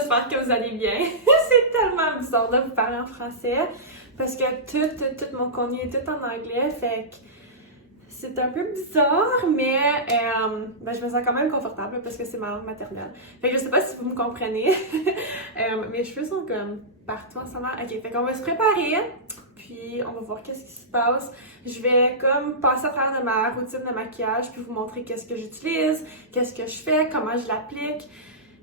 j'espère que vous allez bien. C'est tellement bizarre de vous parler en français parce que tout mon contenu est tout en anglais, fait que c'est un peu bizarre, mais je me sens quand même confortable parce que c'est ma langue maternelle. Fait que je sais pas si vous me comprenez. Mes cheveux sont comme partout en ce moment. Ok, fait qu'on va se préparer, puis on va voir qu'est-ce qui se passe. Je vais comme passer à travers de ma routine de maquillage, puis vous montrer qu'est-ce que j'utilise, qu'est-ce que je fais, comment je l'applique.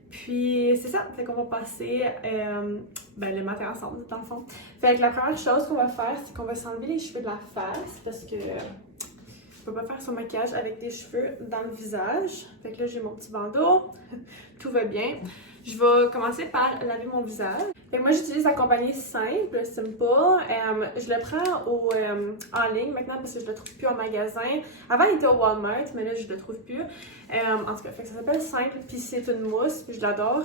Puis c'est ça, fait qu'on va passer le matin ensemble, dans le fond. Fait que la première chose qu'on va faire, c'est qu'on va s'enlever les cheveux de la face parce que je peux pas faire son maquillage avec des cheveux dans le visage. Fait que là, j'ai mon petit bandeau. Tout va bien. Je vais commencer par laver mon visage. Fait que moi, j'utilise la compagnie Simple. Je le prends en ligne maintenant parce que je le trouve plus en magasin. Avant, il était au Walmart, mais là, je le trouve plus. En tout cas, fait que ça s'appelle Simple, puis c'est une mousse, puis je l'adore.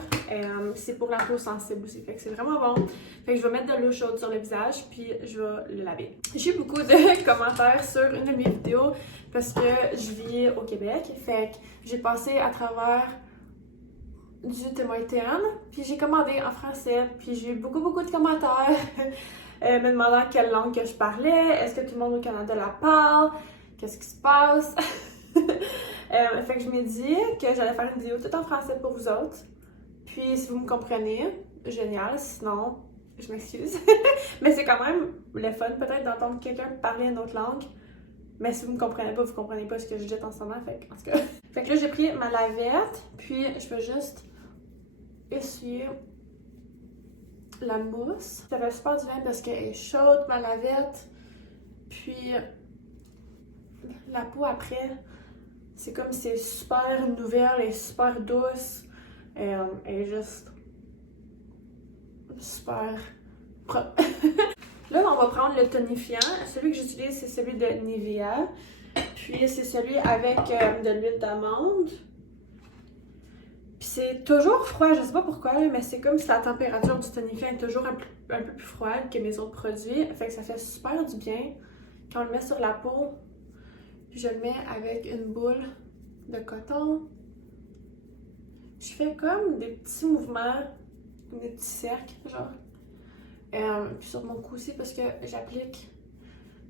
C'est pour la peau sensible aussi, fait que c'est vraiment bon. Fait que je vais mettre de l'eau chaude sur le visage, puis je vais le laver. J'ai beaucoup de commentaires sur une de mes vidéos parce que je vis au Québec, fait que j'ai passé à travers du Tim Hortons, puis j'ai commandé en français, puis j'ai eu beaucoup de commentaires me demandant quelle langue que je parlais, est-ce que tout le monde au Canada la parle, qu'est-ce qui se passe. Fait que je m'ai dit que j'allais faire une vidéo tout en français pour vous autres, puis si vous me comprenez, génial, sinon je m'excuse. Mais c'est quand même le fun peut-être d'entendre quelqu'un parler une autre langue. Mais si vous me comprenez pas, vous comprenez pas ce que je dis en ce moment, fait en tout cas. Fait que là, j'ai pris ma lavette, puis je vais juste essuyer la mousse. Ça fait super du bien parce qu'elle est chaude, ma lavette. Puis la peau après, c'est comme si c'est super nouvelle, elle est super douce. Elle est juste super propre. Là, on va prendre le tonifiant. Celui que j'utilise, c'est celui de Nivea. Puis c'est celui avec de l'huile d'amande. Puis c'est toujours froid, je sais pas pourquoi, mais c'est comme si la température du tonifiant est toujours un peu plus froide que mes autres produits. Fait que ça fait super du bien quand on le met sur la peau. Puis je le mets avec une boule de coton. Je fais comme des petits mouvements, des petits cercles, genre. Puis sur mon cou aussi parce que j'applique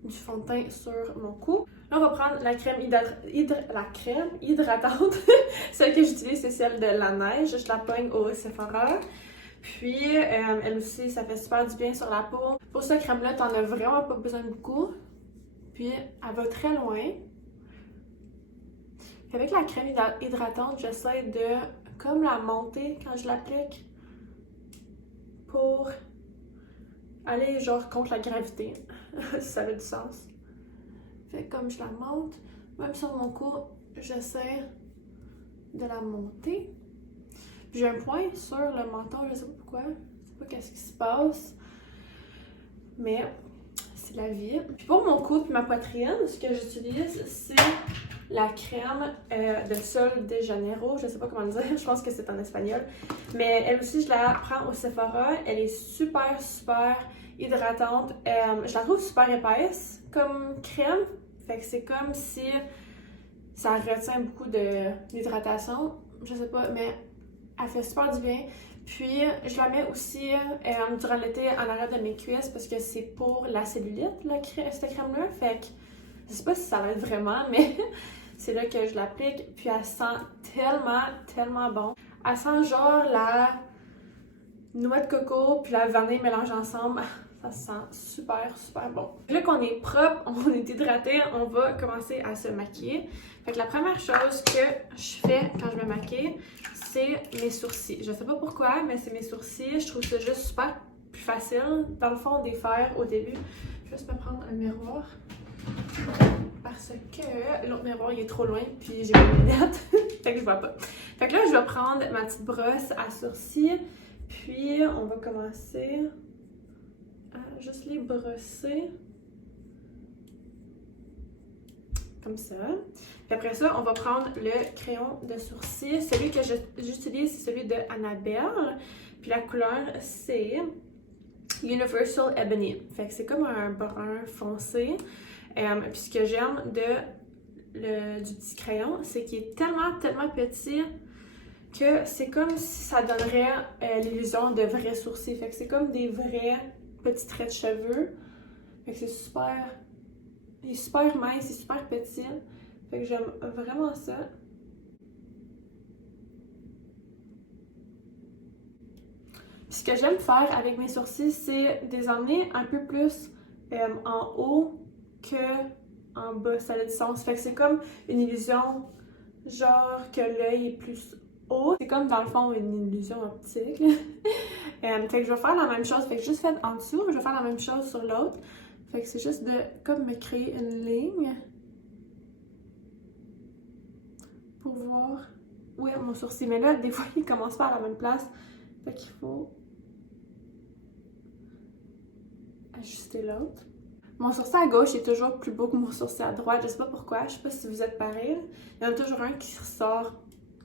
du fond de teint sur mon cou. Là, on va prendre la crème hydratante. Celle que j'utilise, c'est celle de la neige. Je la pogne au Sephora. Puis, elle aussi, ça fait super du bien sur la peau. Pour cette crème-là, t'en as vraiment pas besoin de beaucoup. Puis, elle va très loin. Puis avec la crème hydratante, j'essaie de comme la monter quand je l'applique pour aller genre contre la gravité, si ça avait du sens. Fait que comme je la monte, même sur mon cou, j'essaie de la monter. J'ai un point sur le menton, je sais pas pourquoi, je sais pas qu'est-ce qui se passe, mais c'est la vie. Puis pour mon cou et ma poitrine, ce que j'utilise, c'est la crème de Sol de Janeiro, je sais pas comment le dire, je pense que c'est en espagnol, mais elle aussi je la prends au Sephora, elle est super hydratante, je la trouve super épaisse comme crème, fait que c'est comme si ça retient beaucoup d'hydratation, je sais pas, mais elle fait super du bien. Puis je la mets aussi durant l'été en arrière de mes cuisses parce que c'est pour la cellulite, cette crème-là, fait que je sais pas si ça va être vraiment, mais c'est là que je l'applique, puis elle sent tellement bon. Elle sent genre la noix de coco puis la vanille mélangée ensemble. Ça sent super bon. Là qu'on est propre, on est hydraté, on va commencer à se maquiller. Fait que la première chose que je fais quand je me maquille, c'est mes sourcils. Je sais pas pourquoi, mais c'est mes sourcils. Je trouve ça juste super plus facile, dans le fond, d'y faire au début. Je vais juste me prendre un miroir. Parce que l'autre miroir il est trop loin, puis j'ai pas de lunettes. Fait que je vois pas. Fait que là, je vais prendre ma petite brosse à sourcils, puis on va commencer à juste les brosser. Comme ça. Puis après ça, on va prendre le crayon de sourcil. Celui que j'utilise, c'est celui de Annabelle. Puis la couleur, c'est Universal Ebony. Fait que c'est comme un brun foncé. Puis ce que j'aime du petit crayon, c'est qu'il est tellement petit que c'est comme si ça donnerait l'illusion de vrais sourcils. Fait que c'est comme des vrais petits traits de cheveux. Fait que c'est super... Il est super mince, il est super petit. Fait que j'aime vraiment ça. Puis ce que j'aime faire avec mes sourcils, c'est de les emmener un peu plus en haut que en bas. Ça a du sens. Fait que c'est comme une illusion, genre que l'œil est plus haut. C'est comme dans le fond une illusion optique. Fait que je vais faire la même chose. Fait que juste fait en dessous, je vais faire la même chose sur l'autre. Fait que c'est juste de comme me créer une ligne pour voir où est mon sourcil. Mais là, des fois, il commence pas à la même place. Fait qu'il faut ajuster l'autre. Mon sourcil à gauche est toujours plus beau que mon sourcil à droite. Je sais pas pourquoi. Je sais pas si vous êtes pareil. Il y en a toujours un qui ressort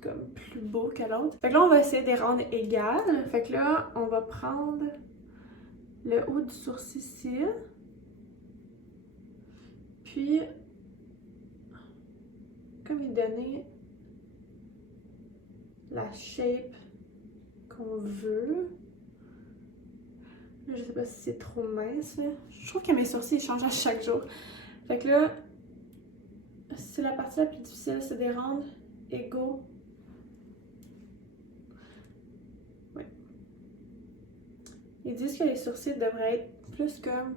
comme plus beau que l'autre. Fait que là, on va essayer de les rendre égales. Fait que là, on va prendre le haut du sourcil. Puis, comme il donnait la shape qu'on veut. Je sais pas si c'est trop mince, là. Je trouve que mes sourcils changent à chaque jour. Fait que là, c'est la partie la plus difficile, c'est de les rendre égaux. Oui. Ils disent que les sourcils devraient être plus comme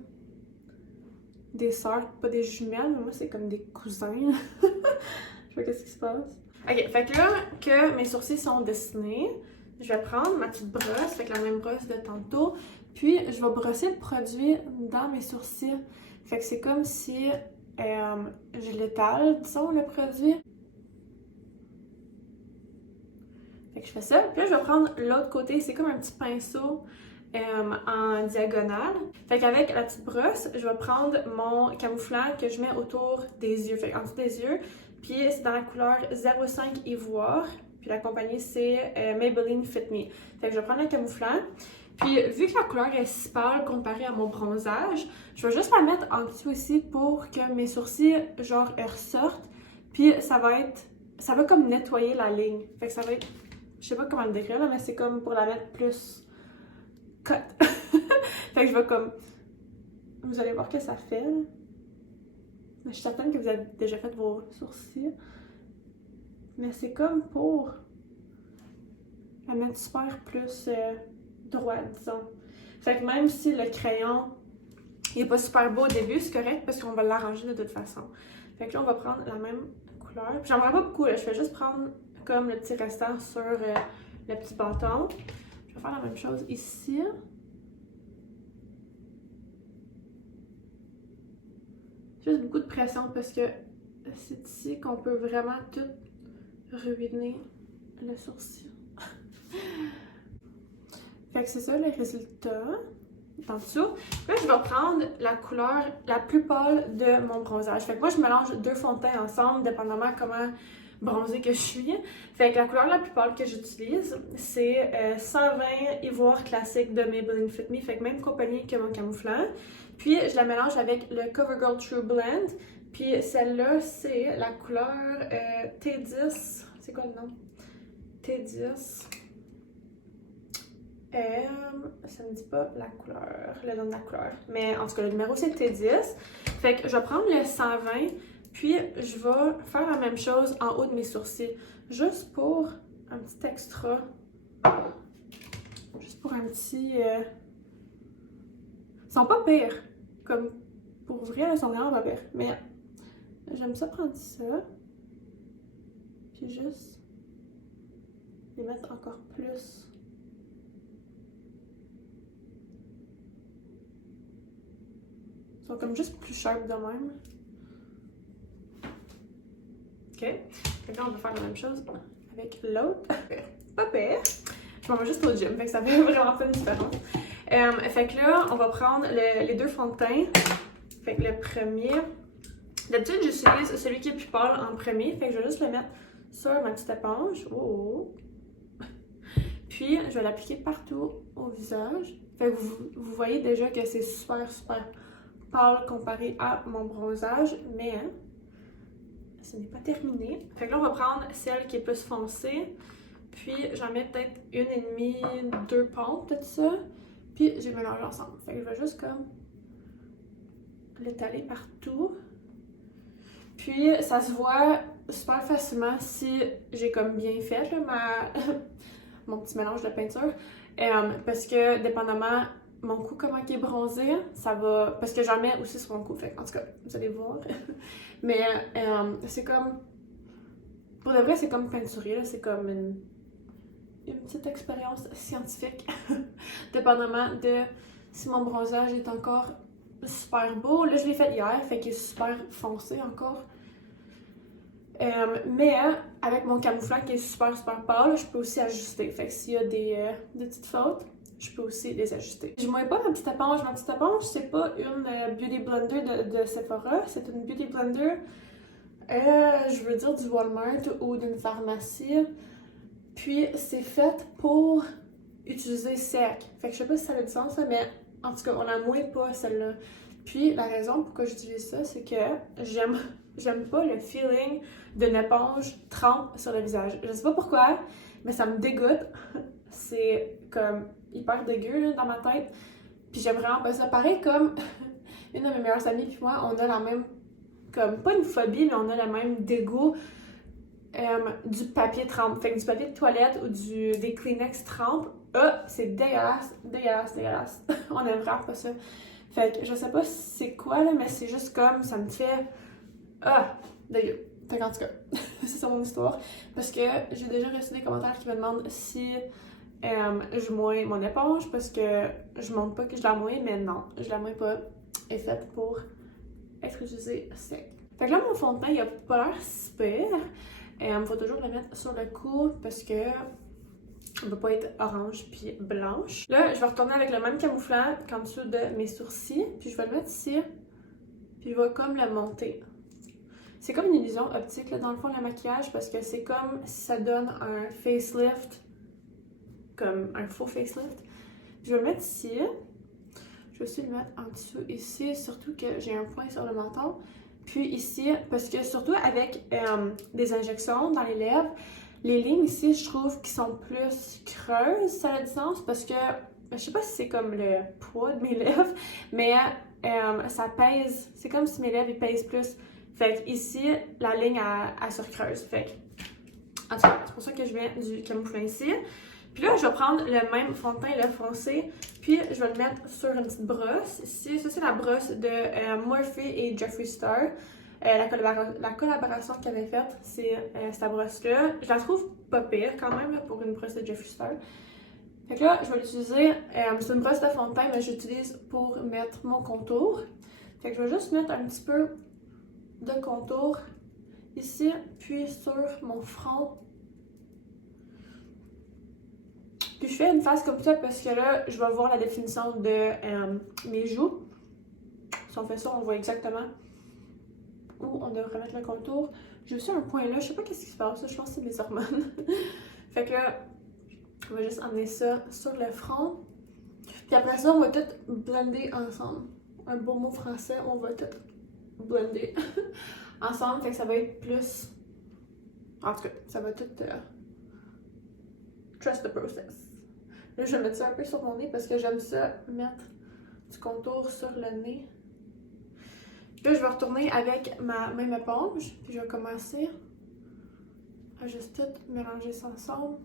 des sœurs, pas des jumelles, mais moi c'est comme des cousins. Je sais pas qu'est-ce qui se passe. Ok, fait que là que mes sourcils sont dessinés, je vais prendre ma petite brosse, fait que la même brosse de tantôt, puis je vais brosser le produit dans mes sourcils. Fait que c'est comme si je l'étale, disons, le produit. Fait que je fais ça, puis là je vais prendre l'autre côté, c'est comme un petit pinceau en diagonale. Fait qu'avec la petite brosse, je vais prendre mon camouflant que je mets autour des yeux, fait en dessous des yeux. Puis c'est dans la couleur 05 Ivoire. Puis la compagnie c'est Maybelline Fit Me. Fait que je vais prendre le camouflant. Puis vu que la couleur est si pâle comparée à mon bronzage, je vais juste la mettre en dessous ici pour que mes sourcils genre ressortent. Puis ça va comme nettoyer la ligne. Fait que ça va être, je sais pas comment le décrire là, mais c'est comme pour la mettre plus cut. Fait que je vais comme, vous allez voir que ça fait. Je suis certaine que vous avez déjà fait vos sourcils. Mais c'est comme pour la mettre super plus droite, disons. Fait que même si le crayon il est pas super beau au début, c'est correct parce qu'on va l'arranger de toute façon. Fait que là, on va prendre la même couleur. Puis j'en prends pas beaucoup, là. Je vais juste prendre comme le petit restant sur le petit bâton. Je vais faire la même chose ici. Juste beaucoup de pression parce que c'est ici qu'on peut vraiment tout ruiner le sourcil. Fait que c'est ça le résultat. En dessous. Là, je vais prendre la couleur la plus pâle de mon bronzage. Fait que moi, je mélange deux fonds de teint ensemble, dépendamment comment bronzée que je suis. Fait que la couleur la plus pâle que j'utilise, c'est 120 Ivoire classique de Maybelline Fit Me. Fait que même compagnie que mon camouflant. Puis, je la mélange avec le CoverGirl True Blend. Puis, celle-là, c'est la couleur T10. C'est quoi le nom? T10. Ça me dit pas la couleur, le nom de la couleur. Mais en tout cas, le numéro, c'est T10. Fait que je vais prendre le 120. Puis, je vais faire la même chose en haut de mes sourcils. Juste pour un petit extra. Juste pour un petit... Ils sont pas pires. Comme, pour vrai, ils sont vraiment pas pires. Mais j'aime ça prendre ça. Puis juste les mettre encore plus. Ils sont comme juste plus sharp de même. Ok. Fait que là, on va faire la même chose avec l'autre. Pas pire. Je m'en vais juste au gym, fait que ça fait vraiment pas une différence. Fait que là, on va prendre les deux fonds de teint. Fait que le premier... D'habitude, j'utilise celui qui est plus pâle en premier. Fait que je vais juste le mettre sur ma petite éponge. Oh. Puis, je vais l'appliquer partout au visage. Fait que vous voyez déjà que c'est super pâle comparé à mon bronzage. Mais ce n'est pas terminé. Fait que là, on va prendre celle qui est plus foncée. Puis j'en mets peut-être 1,5, 2 pompes de ça. Puis j'ai mélangé ensemble. Fait que je vais juste comme l'étaler partout. Puis ça se voit super facilement si j'ai comme bien fait là, mon petit mélange de peinture. Parce que dépendamment mon cou comment il est bronzé, ça va. Parce que j'en mets aussi sur mon cou. Fait en tout cas, vous allez voir. Mais c'est comme. Pour de vrai, c'est comme peinturé, là. C'est comme une petite expérience scientifique. Dépendamment de si mon bronzage est encore super beau. Là, je l'ai fait hier, fait qu'il est super foncé encore. Mais avec mon camouflant qui est super pâle, je peux aussi ajuster. Fait que s'il y a des petites fautes, je peux aussi les ajuster. Je mouille pas ma petite éponge. Ma petite éponge, c'est pas une Beauty Blender de Sephora. C'est une Beauty Blender, je veux dire du Walmart ou d'une pharmacie. Puis c'est fait pour utiliser sec. Fait que je sais pas si ça a du sens, mais en tout cas, on la mouille pas celle-là. Puis la raison pourquoi j'utilise ça, c'est que j'aime pas le feeling d'une éponge trempe sur le visage. Je sais pas pourquoi, mais ça me dégoûte. C'est comme hyper dégueu là, dans ma tête. Puis j'aime vraiment pas ça. Pareil comme une de mes meilleures amies puis moi, on a la même, comme pas une phobie, mais on a le même dégoût du papier trempe. Fait que du papier de toilette ou des Kleenex trempe, c'est dégueulasse. On aime vraiment pas ça. Fait que je sais pas c'est quoi là, mais c'est juste comme ça me fait dégueu. Fait qu'en tout cas, c'est ça mon histoire. Parce que j'ai déjà reçu des commentaires qui me demandent si je mouille mon éponge parce que je montre pas que je la mouille, mais non, je la mouille pas. Elle est faite pour être utilisée sec. Fait que là, mon fond de teint, il a pas l'air super. Faut toujours le mettre sur le cou parce que on peut pas être orange puis blanche. Là, je vais retourner avec le même camouflant qu'en dessous de mes sourcils. Puis je vais le mettre ici. Puis je vais comme le monter. C'est comme une illusion optique là, dans le fond, le maquillage, parce que c'est comme si ça donne un facelift, comme un faux facelift. Puis je vais le mettre ici. Je vais aussi le mettre en dessous ici, surtout que j'ai un point sur le menton. Puis ici, parce que surtout avec des injections dans les lèvres, les lignes ici, je trouve qu'ils sont plus creuses, ça a du sens, parce que je sais pas si c'est comme le poids de mes lèvres, mais ça pèse. C'est comme si mes lèvres ils pèsent plus. Fait que ici, la ligne elle se recreuse. Fait que, en tout cas, c'est pour ça que je viens du camouflant ici. Puis là, je vais prendre le même fond de teint, le foncé, puis je vais le mettre sur une petite brosse. Ici, ça c'est la brosse de Morphe et Jeffree Star. La collaboration qu'ils avaient faite, c'est cette brosse-là. Je la trouve pas pire quand même là, pour une brosse de Jeffree Star. Fait que là, je vais l'utiliser. C'est une brosse de fond de teint, mais j'utilise pour mettre mon contour. Fait que je vais juste mettre un petit peu de contour ici, puis sur mon front. Puis je fais une face comme ça parce que là, je vais voir la définition de mes joues. Si on fait ça, on voit exactement où on devrait mettre le contour. J'ai aussi un point là, je sais pas qu'est-ce qui se passe, je pense que c'est mes hormones. Fait que là, on va juste emmener ça sur le front. Puis après ça, on va tout blender ensemble. Un beau mot français, on va tout blender ensemble. Fait que ça va être plus... En tout cas, ça va tout... Trust the process. Là, je vais mettre ça un peu sur mon nez parce que j'aime ça mettre du contour sur le nez. Là, je vais retourner avec ma même éponge. Puis je vais commencer à juste tout mélanger ça ensemble.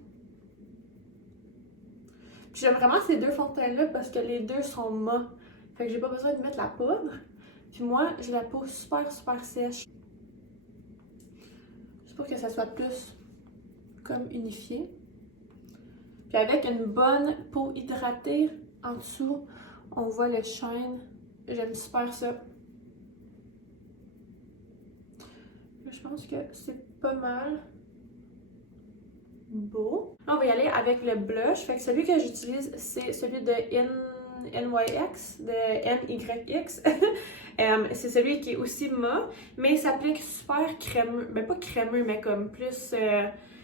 Puis j'aime vraiment ces deux fonds de teint-là parce que les deux sont mat. Fait que j'ai pas besoin de mettre la poudre. Puis moi, j'ai la peau super sèche. Juste pour que ça soit plus comme unifié. Puis avec une bonne peau hydratée en dessous, on voit le shine. J'aime super ça. Là, je pense que c'est pas mal beau. Là, on va y aller avec le blush. Fait que celui que j'utilise, c'est celui de NYX, de NYX. C'est celui qui est aussi mat, mais il s'applique super crémeux. Ben pas crémeux, mais comme plus...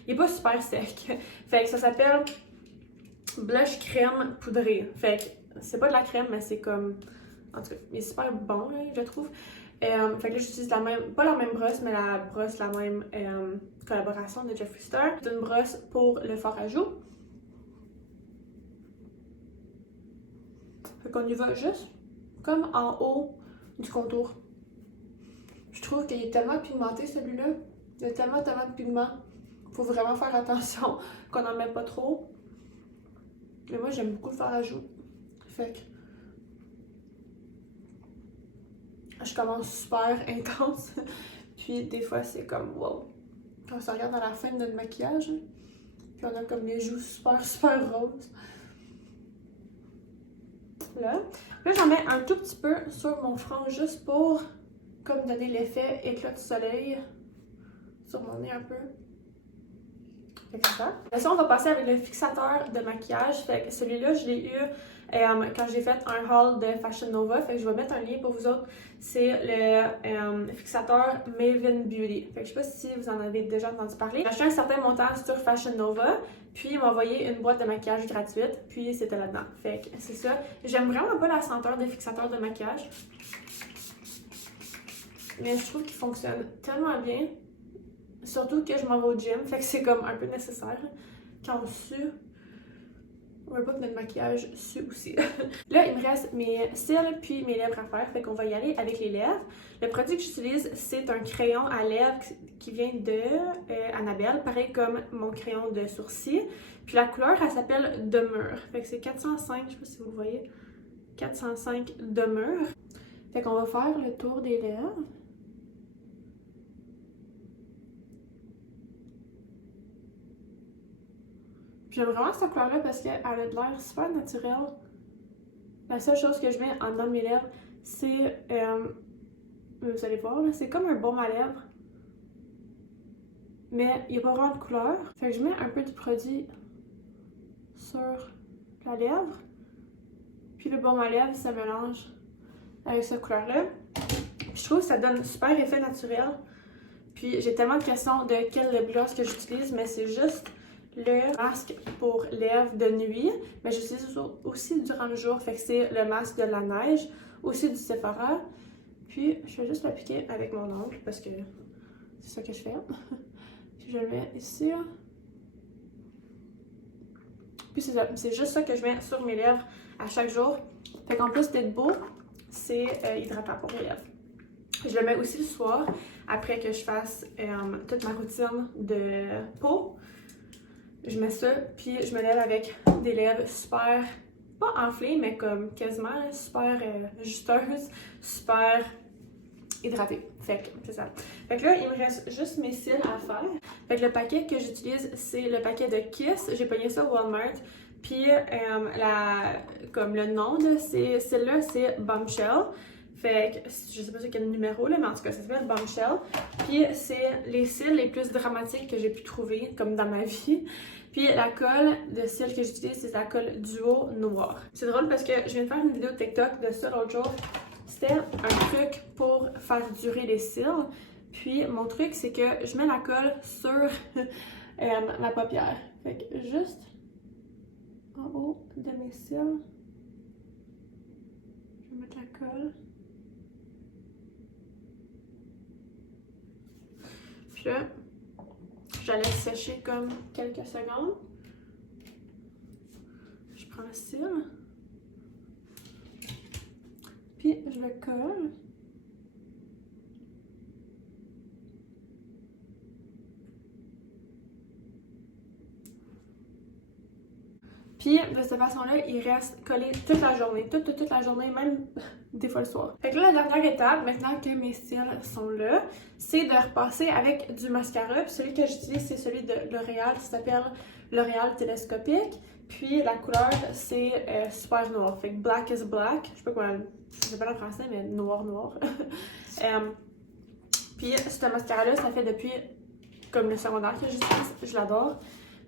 il est pas super sec. Fait que ça s'appelle blush crème poudrée. Fait que c'est pas de la crème, mais c'est comme... En tout cas, il est super bon, là, je trouve. Fait que là, j'utilise la même, pas la même brosse, mais la brosse, la même collaboration de Jeffree Star. C'est une brosse pour le fard à joues. Fait qu'on y va juste comme en haut du contour. Je trouve qu'il est tellement pigmenté celui-là. Il y a tellement de pigments. Faut vraiment faire attention qu'on n'en met pas trop. Mais moi, j'aime beaucoup le fard à joues. Fait que je commence super intense. Puis des fois, c'est comme wow. Quand on se regarde à la fin de notre maquillage, puis on a comme les joues super roses. Là j'en mets un tout petit peu sur mon front juste pour comme donner l'effet éclat de soleil sur mon nez un peu. Fait que ça. Là, on va passer avec le fixateur de maquillage. Fait que celui-là, je l'ai eu quand j'ai fait un haul de Fashion Nova. Fait que je vais mettre un lien pour vous autres. C'est le fixateur Maven Beauty. Fait que je sais pas si vous en avez déjà entendu parler. J'ai acheté un certain montant sur Fashion Nova. Puis ils m'ont envoyé une boîte de maquillage gratuite. Puis c'était là-dedans. Fait que c'est ça. J'aime vraiment pas la senteur des fixateurs de maquillage. Mais je trouve qu'il fonctionne tellement bien. Surtout que je m'en vais au gym, fait que c'est comme un peu nécessaire. Quand on sue, on veut pas que notre maquillage sue aussi. Là, il me reste mes cils puis mes lèvres à faire, fait qu'on va y aller avec les lèvres. Le produit que j'utilise, c'est un crayon à lèvres qui vient de Annabelle, pareil comme mon crayon de sourcil. Puis la couleur, elle s'appelle Demure. Fait que c'est 405, je sais pas si vous le voyez, 405 Demure. Fait qu'on va faire le tour des lèvres. J'aime vraiment cette couleur-là parce qu'elle a de l'air super naturelle. La seule chose que je mets en dedans de mes lèvres, c'est... vous allez voir, c'est comme un baume à lèvres. Mais il n'y a pas vraiment de couleur. Fait que je mets un peu de produit sur la lèvre. Puis le baume à lèvres, ça mélange avec cette couleur-là. Je trouve que ça donne un super effet naturel. Puis j'ai tellement de questions de quel lip gloss que j'utilise, mais c'est juste... le masque pour lèvres de nuit, mais j'utilise aussi durant le jour, fait que c'est le masque de la neige, aussi du Sephora. Puis je vais juste l'appliquer avec mon ongle parce que c'est ça que je fais. Puis je le mets ici. Puis c'est juste ça que je mets sur mes lèvres à chaque jour. Fait qu'en plus d'être beau, c'est hydratant pour mes lèvres. Je le mets aussi le soir, après que je fasse toute ma routine de peau. Je mets ça, puis je me lève avec des lèvres super, pas enflées, mais comme quasiment super juteuses, super hydratées. Fait que c'est ça. Fait que là, il me reste juste mes cils à faire. Fait que le paquet que j'utilise, c'est le paquet de Kiss. J'ai pogné ça au Walmart. Puis comme le nom de ces cils-là, c'est Bombshell. Fait que je sais pas quel numéro là, mais en tout cas ça s'appelle Bombshell. Puis c'est les cils les plus dramatiques que j'ai pu trouver comme dans ma vie. Puis la colle de cils que j'utilise, c'est la colle Duo noire. C'est drôle parce que je viens de faire une vidéo TikTok de ça l'autre jour. C'était un truc pour faire durer les cils. Puis mon truc c'est que je mets la colle sur ma paupière. Fait que juste en haut de mes cils, je vais mettre la colle. Puis là, je la laisse sécher comme quelques secondes. Je prends le cil. Puis je le colle. Puis de cette façon-là, il reste collé toute la journée, toute la journée, même des fois le soir. Fait que là, la dernière étape, maintenant que mes cils sont là, c'est de repasser avec du mascara. Puis celui que j'utilise, c'est celui de L'Oréal, qui s'appelle L'Oréal Télescopique. Puis la couleur, c'est super noir. Fait que Black is Black. Je sais pas comment, je sais pas en français, mais noir. Puis ce mascara-là, ça fait depuis comme le secondaire que j'utilise. Je l'adore.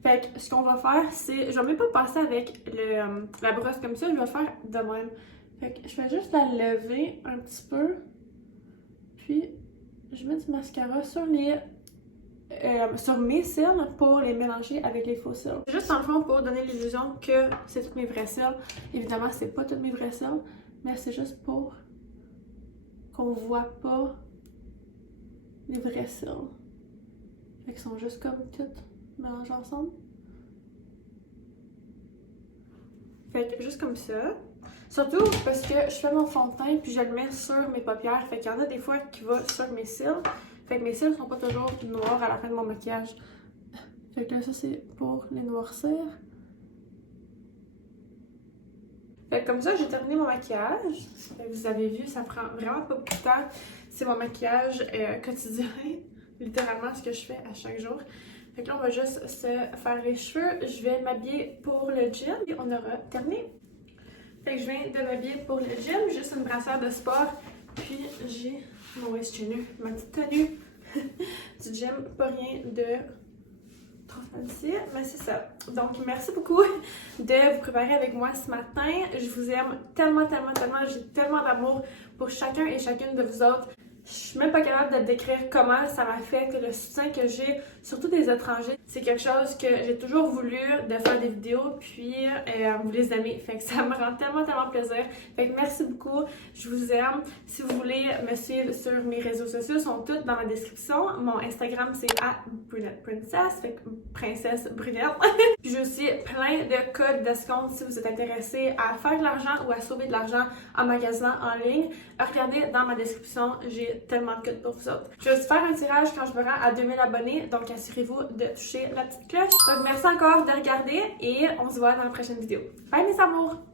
Fait que ce qu'on va faire, c'est... Je vais même pas passer avec la brosse comme ça, je vais le faire de même. Fait que je vais juste la lever un petit peu. Puis, je mets du mascara sur sur mes cils pour les mélanger avec les faux cils. Juste en fond pour donner l'illusion que c'est tous mes vrais cils. Évidemment, c'est pas tous mes vrais cils, mais c'est juste pour qu'on voit pas les vrais cils. Fait qu'ils sont juste comme toutes mélangées ensemble. Fait que juste comme ça. Surtout parce que je fais mon fond de teint puis je le mets sur mes paupières. Fait qu'il y en a des fois qui va sur mes cils. Fait que mes cils sont pas toujours noirs à la fin de mon maquillage. Fait que là, ça c'est pour les noircir. Fait que comme ça, j'ai terminé mon maquillage. Vous avez vu, ça prend vraiment pas beaucoup de temps. C'est mon maquillage quotidien. Littéralement ce que je fais à chaque jour. Fait que là, on va juste se faire les cheveux. Je vais m'habiller pour le gym et on aura terminé. Fait que je viens de m'habiller pour le gym. Juste une brassière de sport. Puis j'ai mon waist trainer, ma petite tenue du gym. Pas rien de trop fancy, mais c'est ça. Donc, merci beaucoup de vous préparer avec moi ce matin. Je vous aime tellement, tellement, tellement. J'ai tellement d'amour pour chacun et chacune de vous autres. Je suis même pas capable de décrire comment ça m'affecte, le soutien que j'ai, surtout des étrangers. C'est quelque chose que j'ai toujours voulu, de faire des vidéos, puis vous les aimez. Fait que ça me rend tellement, tellement plaisir. Fait que merci beaucoup, je vous aime. Si vous voulez me suivre sur mes réseaux sociaux, sont toutes dans la description. Mon Instagram, c'est @brunetteprincess, fait que princesse brunette. Puis j'ai aussi plein de codes d'escompte si vous êtes intéressé à faire de l'argent ou à sauver de l'argent en magasinant en ligne. Regardez dans ma description, j'ai tellement de codes pour vous autres. Je vais aussi faire un tirage quand je me rends à 2000 abonnés, donc assurez-vous de toucher la petite cloche. Donc merci encore de regarder et on se voit dans la prochaine vidéo. Bye mes amours!